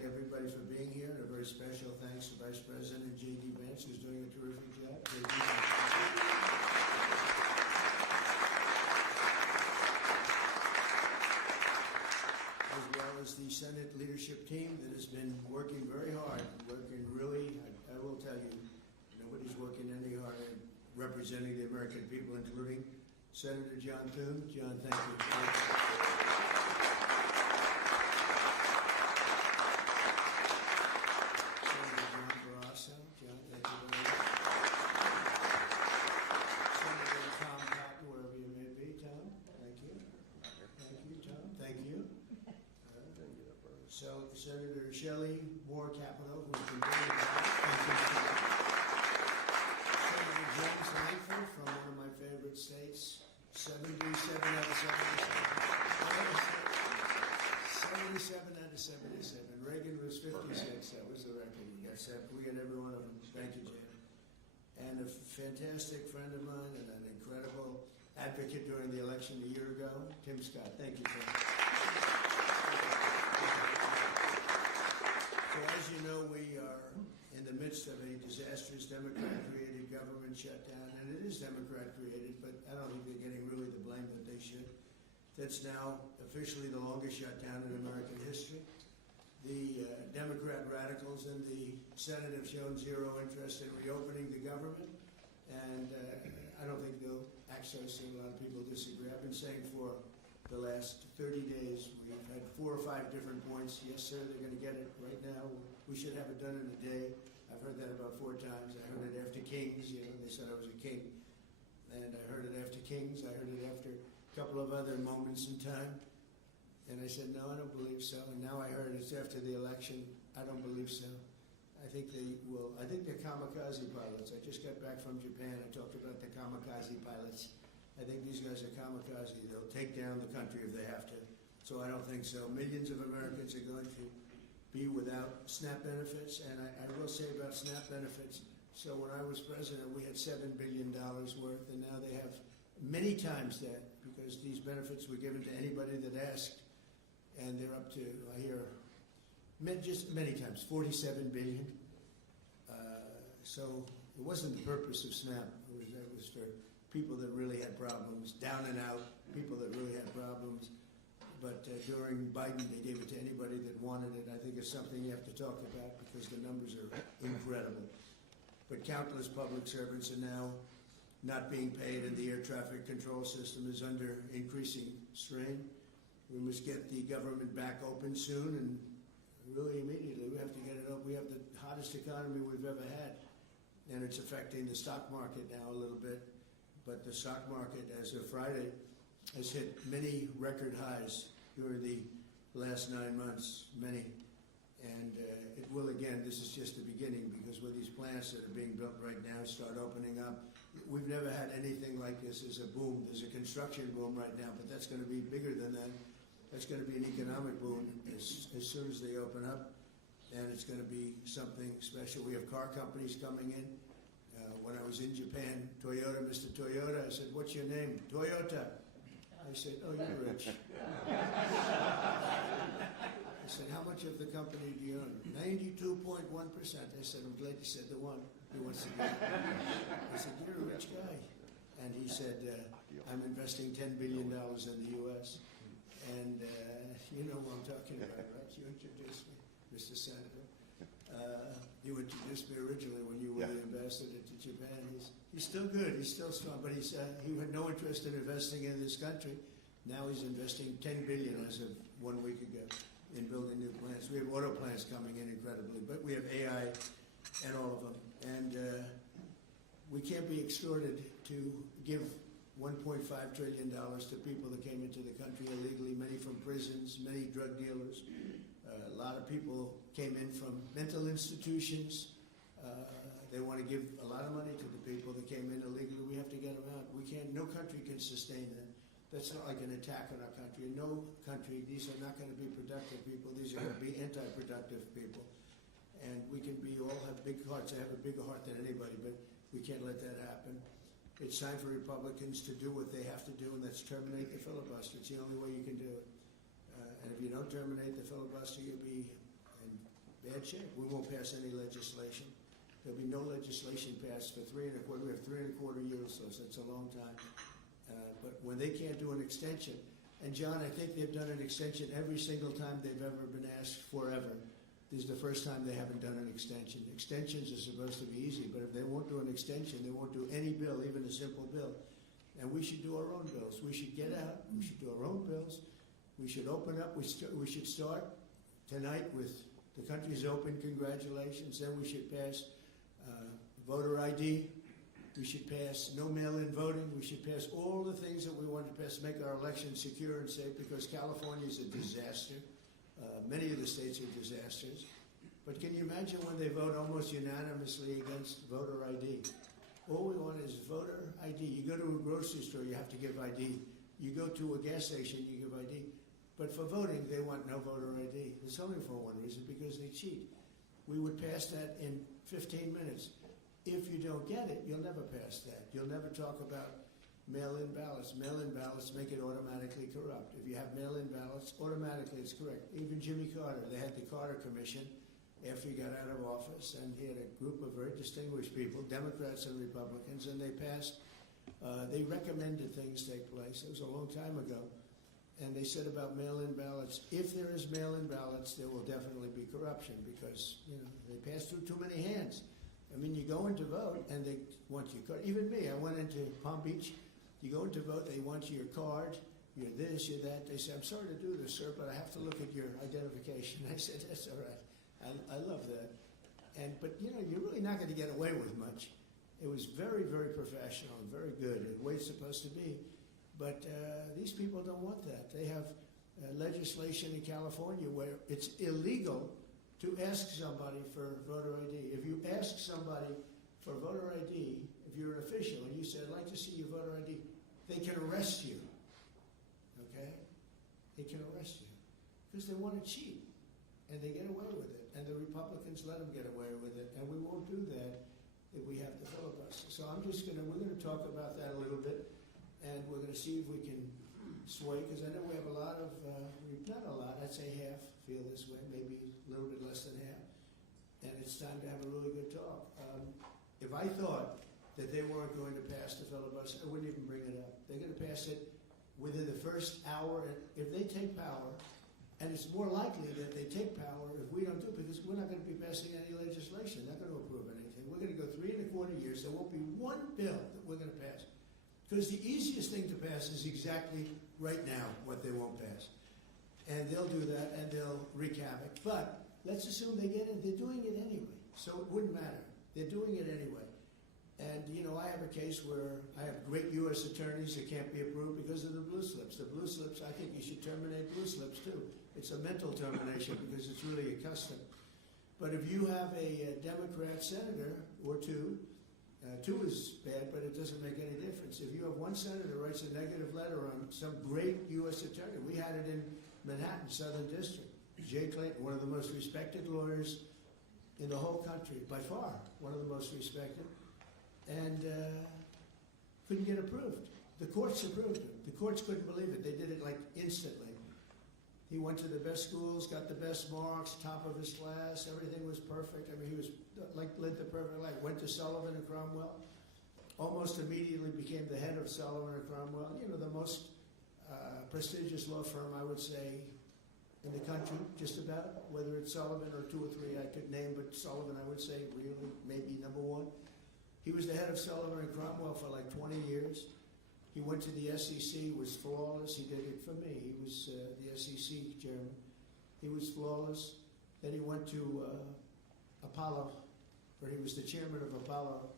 thank everybody for being here, and a very special thanks to Vice President J.D. Vance, who's doing a terrific job. As well as the Senate leadership team that has been working very hard, working really, I will tell you, nobody's working any harder representing the American people, including Senator John Thune. John, thank you. John, thank you very much. Senator Tom Cotton, wherever you may be, Tom, thank you. Thank you, Tom, thank you. So, Senator Shelley Moore Capito, who can bring it back. Senator James Langford from one of my favorite states, 77 out of 77 out of 77. Reagan was 56. That was the record. We got every one of them. Thank you, Jim. And a fantastic friend of mine and an incredible advocate during the election a year ago, Tim Scott. Thank you, Tim. So as you know, we are in the midst of a disastrous Democrat-created government shutdown, and it is Democrat-created, but I don't think they're getting really the blame that they should. That's now officially the longest shutdown in American history. The Democrat radicals in the Senate have shown zero interest in reopening the government, and I don't think they'll access it. A lot of people disagree. I've been saying for the last 30 days, we've had 4 or 5 different points. Yes, sir, they're going to get it right now. We should have it done in a day. I've heard that about 4 times. I heard it after Kings. They said I was a king. And I heard it after Kings. I heard it after a couple of other moments in time. And I said, no, I don't believe so. And now I heard it's after the election. I don't believe so. I think they will. I think they're kamikaze pilots. I just got back from Japan. I talked about the kamikaze pilots. I think these guys are kamikaze. They'll take down the country if they have to. So I don't think so. Millions of Americans are going to be without SNAP benefits. And I will say about SNAP benefits, so when I was president, we had $7 billion worth, and now they have many times that, because these benefits were given to anybody that asked, and they're up to, I hear, just many times, $47 billion. So it wasn't the purpose of SNAP. It was for people that really had problems, down and out, people that really had problems. But during Biden, they gave it to anybody that wanted it. I think it's something you have to talk about because the numbers are incredible. But countless public servants are now not being paid, and the air traffic control system is under increasing strain. We must get the government back open soon, and really immediately. We have to get it open. We have the hottest economy we've ever had, and it's affecting the stock market now a little bit. But the stock market, as of Friday, has hit many record highs during the last 9 months, many. And it will again. This is just the beginning, because with these plants that are being built right now start opening up, we've never had anything like this as a boom. There's a construction boom right now, but that's going to be bigger than that. That's going to be an economic boom as soon as they open up, and it's going to be something special. We have car companies coming in. When I was in Japan, Toyota, Mr. Toyota, I said, "What's your name?" "Toyota." I said, "Oh, you're rich." I said, "How much of the company do you own?" 92.1%. I said, "I'm glad you said the one who wants to get it." I said, "You're a rich guy." And he said, "I'm investing $10 billion in the U.S. And you know what I'm talking about, right? You introduced me, Mr. Senator. You introduced me originally when you were the ambassador to Japan. He's still good. He's still strong. But he had no interest in investing in this country. Now he's investing $10 billion as of 1 week ago in building new plants. We have auto plants coming in incredibly, but we have AI and all of them. And we can't be extorted to give $1.5 trillion to people that came into the country illegally, many from prisons, many drug dealers. A lot of people came in from mental institutions. They want to give a lot of money to the people that came in illegally. We have to get them out. We can't. No country can sustain that. That's not like an attack on our country. In no country, these are not going to be productive people. These are going to be anti-productive people. And we can all have big hearts. I have a bigger heart than anybody, but we can't let that happen. It's time for Republicans to do what they have to do, and that's terminate the filibuster. It's the only way you can do it. And if you don't terminate the filibuster, you'll be in bad shape. We won't pass any legislation. There'll be no legislation passed for 3 1/4. We have 3 1/4 years, so it's a long time. But when they can't do an extension, and John, I think they've done an extension every single time they've ever been asked forever. This is the first time they haven't done an extension. Extensions are supposed to be easy, but if they won't do an extension, they won't do any bill, even a simple bill. And we should do our own bills. We should get out. We should do our own bills. We should open up. We should start tonight with the country's open. Congratulations. Then we should pass voter ID. We should pass no mail-in voting. We should pass all the things that we want to pass, make our elections secure and safe, because California is a disaster. Many of the states are disasters. But can you imagine when they vote almost unanimously against voter ID? All we want is voter ID. You go to a grocery store, you have to give ID. You go to a gas station, you give ID. But for voting, they want no voter ID. It's only for one reason, because they cheat. We would pass that in 15 minutes. If you don't get it, you'll never pass that. You'll never talk about mail-in ballots. Mail-in ballots make it automatically corrupt. If you have mail-in ballots, automatically it's correct. Even Jimmy Carter, they had the Carter Commission after he got out of office, and he had a group of very distinguished people, Democrats and Republicans, and they passed, they recommended things take place. It was a long time ago. And they said about mail-in ballots, if there is mail-in ballots, there will definitely be corruption, because, they pass through too many hands. I mean, you go in to vote, and they want your card. Even me, I went into Palm Beach. You go in to vote, they want your card, you're this, you're that. They say, I'm sorry to do this, sir, but I have to look at your identification. I said, that's all right. I love that. But, you're really not going to get away with much. It was very, very professional and very good, the way it's supposed to be. But these people don't want that. They have legislation in California where it's illegal to ask somebody for voter ID. If you ask somebody for voter ID, if you're an official and you say, I'd like to see your voter ID, they can arrest you. Okay? They can arrest you. Because they want to cheat. And they get away with it. And the Republicans let them get away with it. And we won't do that if we have the filibuster. So we're going to talk about that a little bit. And we're going to see if we can sway, because I know we have a lot of, not a lot, I'd say half feel this way, maybe a little bit less than half. And it's time to have a really good talk. If I thought that they weren't going to pass the filibuster, I wouldn't even bring it up. They're going to pass it within the first hour. If they take power, and it's more likely that they take power if we don't do it, because we're not going to be passing any legislation. They're not going to approve anything. We're going to go 3 1/4 years. There won't be one bill that we're going to pass. Because the easiest thing to pass is exactly right now what they won't pass. And they'll do that, and they'll wreak havoc. But let's assume they get it. They're doing it anyway, so it wouldn't matter. They're doing it anyway. And, I have a case where I have great U.S. attorneys that can't be approved because of the blue slips. The blue slips, I think you should terminate blue slips, too. It's a mental termination because it's really a custom. But if you have a Democrat senator or two is bad, but it doesn't make any difference. If you have one senator writes a negative letter on some great U.S. attorney, we had it in Manhattan, Southern District. Jay Clayton, one of the most respected lawyers in the whole country, by far, one of the most respected, and couldn't get approved. The courts approved him. The courts couldn't believe it. They did it like instantly. He went to the best schools, got the best marks, top of his class. Everything was perfect. I mean, he was led the perfect life. Went to Sullivan and Cromwell. Almost immediately became the head of Sullivan and Cromwell. The most prestigious law firm, I would say, in the country, just about. Whether it's Sullivan or 2 or 3, I could name, but Sullivan, I would say, really, maybe number 1. He was the head of Sullivan and Cromwell for like 20 years. He went to the SEC, was flawless. He did it for me. He was the SEC chairman. He was flawless. Then he went to Apollo, where he was the chairman of Apollo,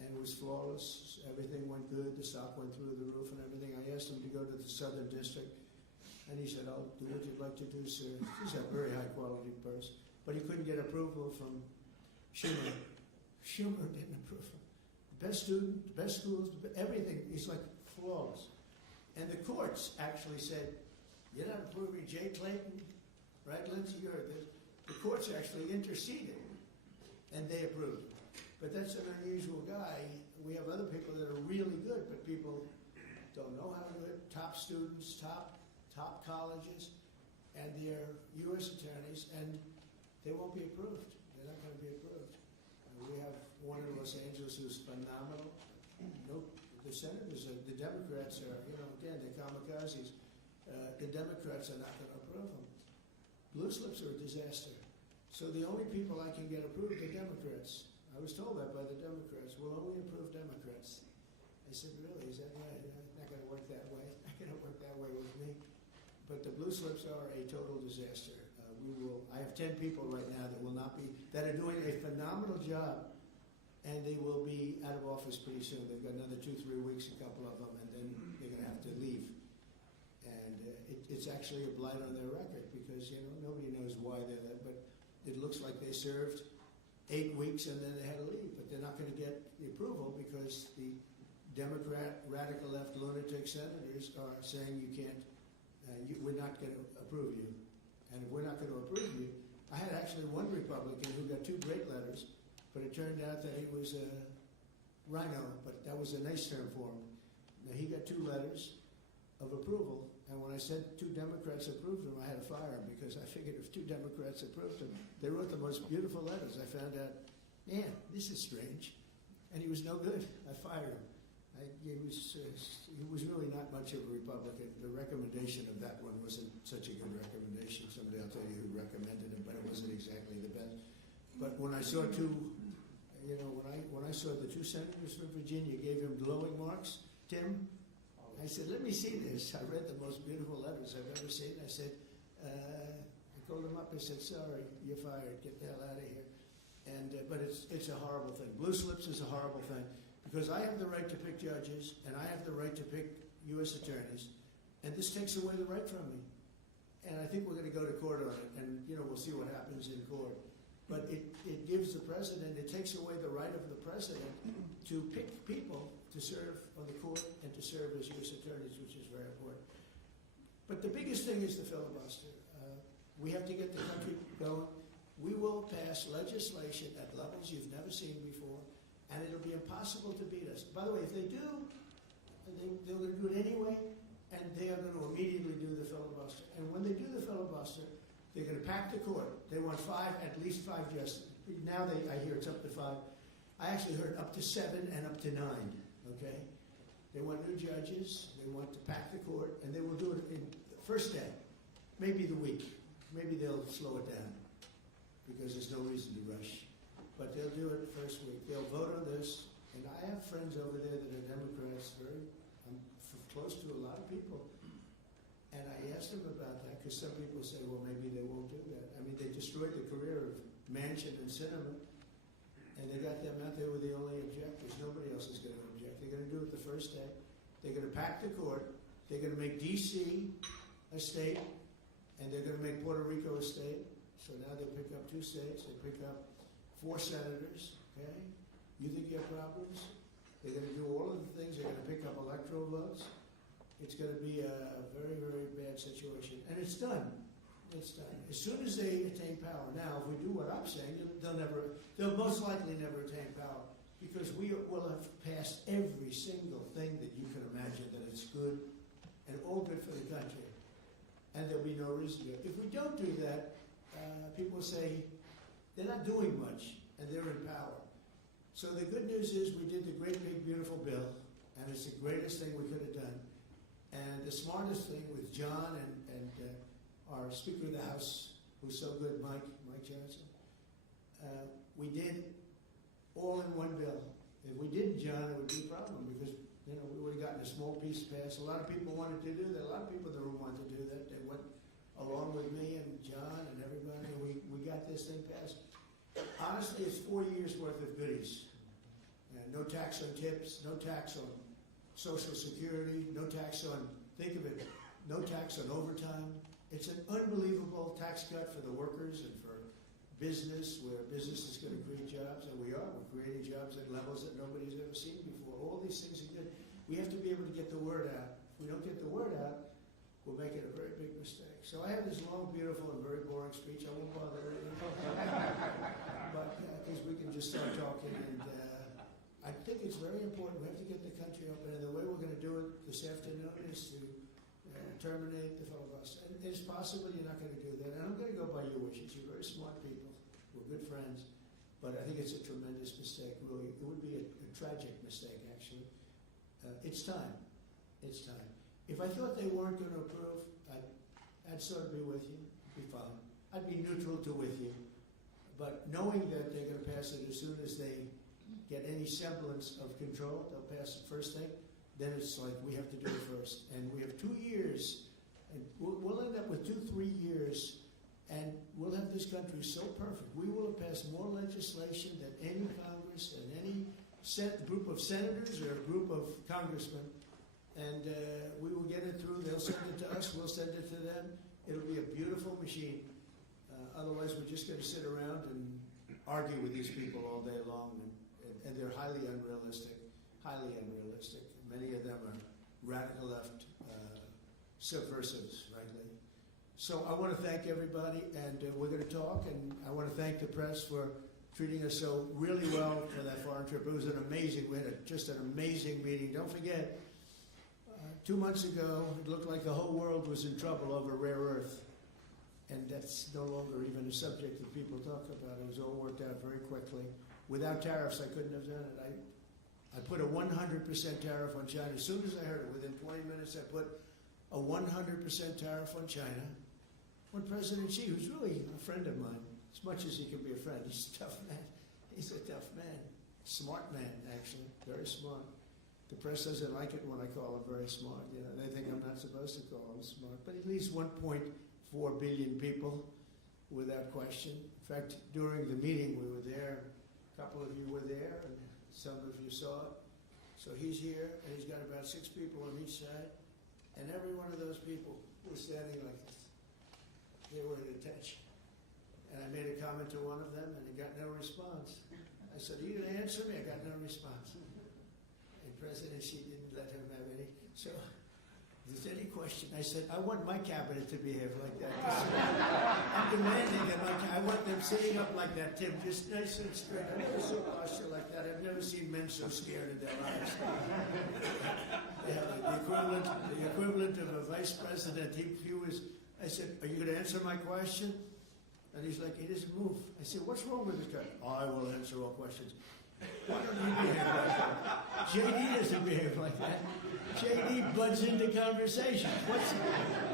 and was flawless. Everything went good. The stock went through the roof and everything. I asked him to go to the Southern District, and he said, I'll do what you'd like to do, sir. He's a very high-quality person. But he couldn't get approval from Schumer. Schumer didn't approve him. Best student, best schools, everything. He's like flawless. And the courts actually said, you're not approving Jay Clayton, right, Lindsay? You heard this. The courts actually interceded, and they approved him. But that's an unusual guy. We have other people that are really good, but people don't know how to do it. Top students, top colleges, and they're U.S. attorneys, and they won't be approved. They're not going to be approved. We have one in Los Angeles who's phenomenal. No, the senators, the Democrats are, again, they're kamikazes. The Democrats are not going to approve them. Blue slips are a disaster. So the only people I can get approved are Democrats. I was told that by the Democrats. We'll only approve Democrats. I said, really? Is that right? It's not going to work that way. It's not going to work that way with me. But the blue slips are a total disaster. I have 10 people right now that are doing a phenomenal job, and they will be out of office pretty soon. They've got another 2-3 weeks, a couple of them, and then they're going to have to leave. And it's actually a blight on their record because, nobody knows why they're there, but it looks like they served 8 weeks and then they had to leave. But they're not going to get the approval because the Democrat, radical left, lunatic senators are saying you can't, we're not going to approve you. And if we're not going to approve you, I had actually one Republican who got 2 great letters, but it turned out that he was a rhino, but that was a nice term for him. Now, he got 2 letters of approval, and when I said 2 Democrats approved him, I had to fire him because I figured if 2 Democrats approved him, they wrote the most beautiful letters. I found out, man, this is strange. And he was no good. I fired him. He was really not much of a Republican. The recommendation of that one wasn't such a good recommendation. Someday I'll tell you who recommended it, but it wasn't exactly the best. But when I saw when I saw the 2 senators from Virginia gave him glowing marks, Tim, I said, let me see this. I read the most beautiful letters I've ever seen. I said, I called him up. I said, sorry, you're fired. Get the hell out of here. And but it's a horrible thing. Blue slips is a horrible thing. Because I have the right to pick judges, and I have the right to pick U.S. attorneys, and this takes away the right from me. And I think we're going to go to court on it, and we'll see what happens in court. But it gives the president, it takes away the right of the president to pick people to serve on the court and to serve as U.S. attorneys, which is very important. But the biggest thing is the filibuster. We have to get the country going. We will pass legislation at levels you've never seen before. And it'll be impossible to beat us. By the way, if they do, they're going to do it anyway, and they are going to immediately do the filibuster. And when they do the filibuster, they're going to pack the court. They want at least 5 justices. Now I hear it's up to 5. I actually heard up to 7 and up to 9, okay? They want new judges. They want to pack the court, and they will do it in the first day, maybe the week. Maybe they'll slow it down because there's no reason to rush. But they'll do it the first week. They'll vote on this. And I have friends over there that are Democrats, I'm close to a lot of people. And I asked them about that because some people say, well, maybe they won't do that. I mean, they destroyed the career of Manchin and Sinema. And they got them out there with the only objectors. Nobody else is going to object. They're going to do it the first day. They're going to pack the court. They're going to make D.C. a state. And they're going to make Puerto Rico a state. So now they pick up 2 states. They pick up 4 senators, okay? You think you have problems? They're going to do all of the things. They're going to pick up electoral votes. It's going to be a very, very bad situation. And it's done. It's done. As soon as they attain power. Now, if we do what I'm saying, they'll most likely never attain power because we will have passed every single thing that you can imagine that it's good and all good for the country. And there'll be no reason to. If we don't do that, people say, they're not doing much, and they're in power. So the good news is we did the great, big, beautiful bill, and it's the greatest thing we could have done. And the smartest thing with John and our Speaker of the House, who's so good, Mike Johnson, we did all in one bill. If we didn't, John, it would be a problem because we would have gotten a small piece passed. A lot of people wanted to do that. A lot of people in the room wanted to do that. They went along with me and John and everybody, and we got this thing passed. Honestly, it's 4 years' worth of goodies. No tax on tips, no tax on Social Security, no tax on, think of it, no tax on overtime. It's an unbelievable tax cut for the workers and for business, where business is going to create jobs, and we're creating jobs at levels that nobody's ever seen before. All these things are good. We have to be able to get the word out. If we don't get the word out, we're making a very big mistake. So I have this long, beautiful, and very boring speech. I won't bother anyone. But because we can just start talking. And I think it's very important. We have to get the country open. And the way we're going to do it this afternoon is to terminate the filibuster. And it's possible you're not going to do that. And I'm going to go by your wishes. You're very smart people. friends. But I think it's a tremendous mistake, really. It would be a tragic mistake, actually. It's time. It's time. If I thought they weren't going to approve, I'd sort of be with you. Be fine. I'd be neutral to with you. But knowing that they're going to pass it as soon as they get any semblance of control, they'll pass it first thing, then it's like we have to do it first. And we have 2 years, and we'll end up with 2-3 years, and we'll have this country so perfect. We will have passed more legislation than any Congress and any group of senators or a group of congressmen. And we will get it through. They'll send it to us. We'll send it to them. It'll be a beautiful machine. Otherwise, we're just going to sit around and argue with these people all day long. And they're highly unrealistic. Highly unrealistic. Many of them are radical left subversives, frankly. So I want to thank everybody, and we're going to talk. And I want to thank the press for treating us so really well for that foreign trip. It was an amazing, we had just an amazing meeting. Don't forget, 2 months ago, it looked like the whole world was in trouble over rare earth. And that's no longer even a subject that people talk about. It was all worked out very quickly. Without tariffs, I couldn't have done it. I put a 100% tariff on China. As soon as I heard it, within 20 minutes, I put a 100% tariff on China. When President Xi, who's really a friend of mine, as much as he can be a friend, he's a tough man. He's a tough man. Smart man, actually. Very smart. The press doesn't like it when I call him very smart. You know, they think I'm not supposed to call him smart. But he leads 1.4 billion people, without question. In fact, during the meeting we were there, a couple of you were there, and some of you saw it. So he's here, and he's got about 6 people on each side, and every one of those people was standing like this. They were at attention. And I made a comment to one of them, and he got no response. I said, "Are you going to answer me?" I got no response. And President Xi didn't let him have any. So if there's any question, I said, I want my cabinet to behave like that. I'm demanding that I want them sitting up like that, Tim, just nice and straight. I've never seen a posture like that. I've never seen men so scared in their lives. The equivalent of a vice president. He was. I said, "Are you going to answer my question?" And he's like, he doesn't move. I said, "What's wrong with this guy?" "Oh, I will answer all questions." Why don't you behave like that? JD doesn't behave like that. JD butts into conversation.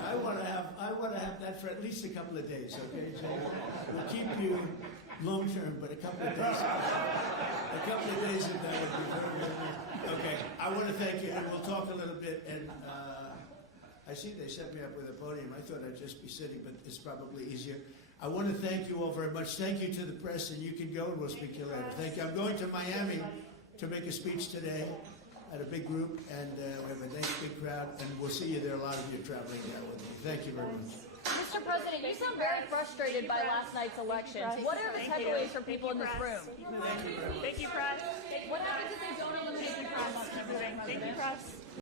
I want to have that for at least a couple of days, okay, JD? We'll keep you long term, but a couple of days of that would be very, very good. Okay, I want to thank you, and we'll talk a little bit. And I see they set me up with a podium. I thought I'd just be sitting, but it's probably easier. I want to thank you all very much. Thank you to the press, and you can go, and we'll speak to you later. Thank you. I'm going to Miami to make a speech today at a big group, and we have a nice big crowd, and we'll see you there. A lot of you traveling down with me. Thank you very much. Mr. President, you sound very frustrated by last night's elections. What are the takeaways for people in this room? Thank you, press. What happens if they don't eliminate the press? Thank you, press.